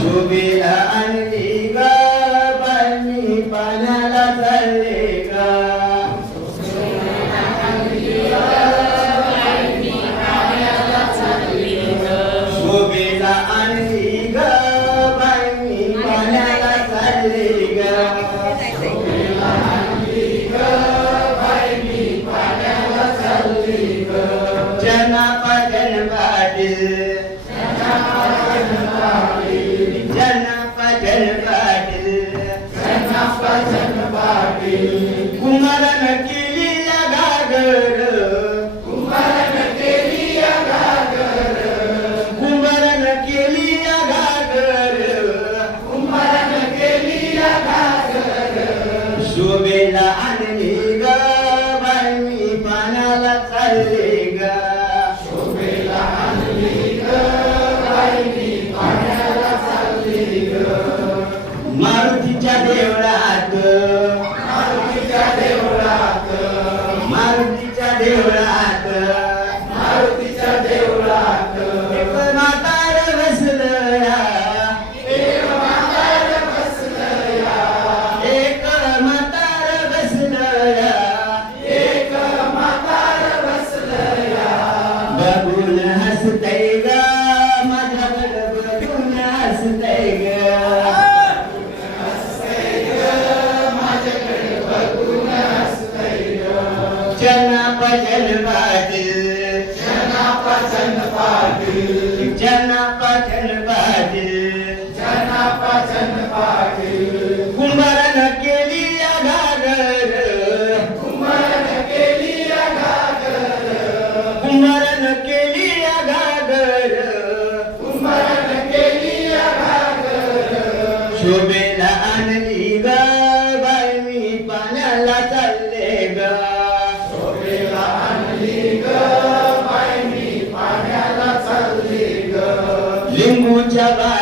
शुभेला आणली ग पाणी पाण्याला चालली Amém. said that वेला आणली ग मी पाण्याला चालले ग. शोभेला आणली ग बाय मी पाण्याला चालले ग. लिंबूच्या बाय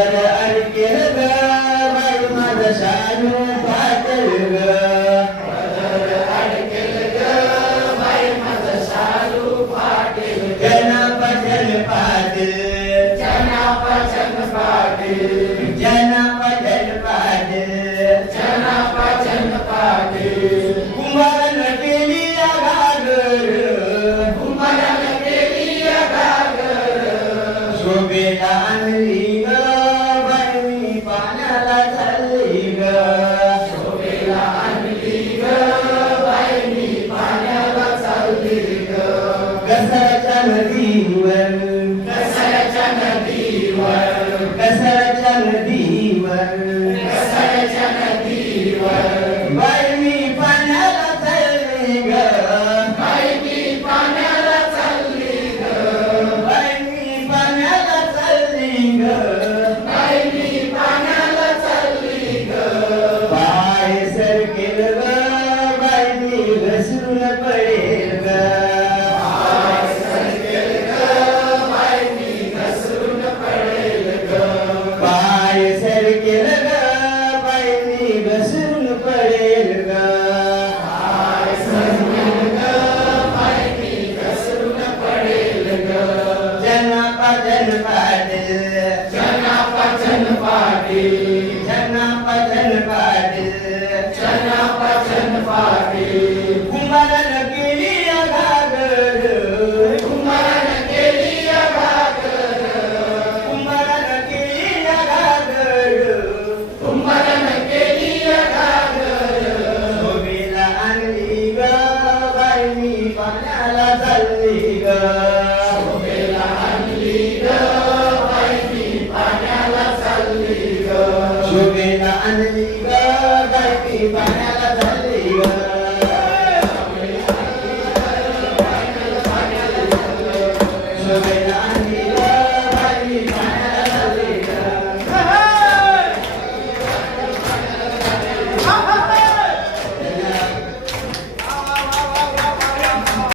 बेला पाण्याला चालली ग. शोभेला आणली पाण्याला चालली ग. नदीवर घसऱ्याच्या नदीवर घसऱ्याच्या नदीवर. படி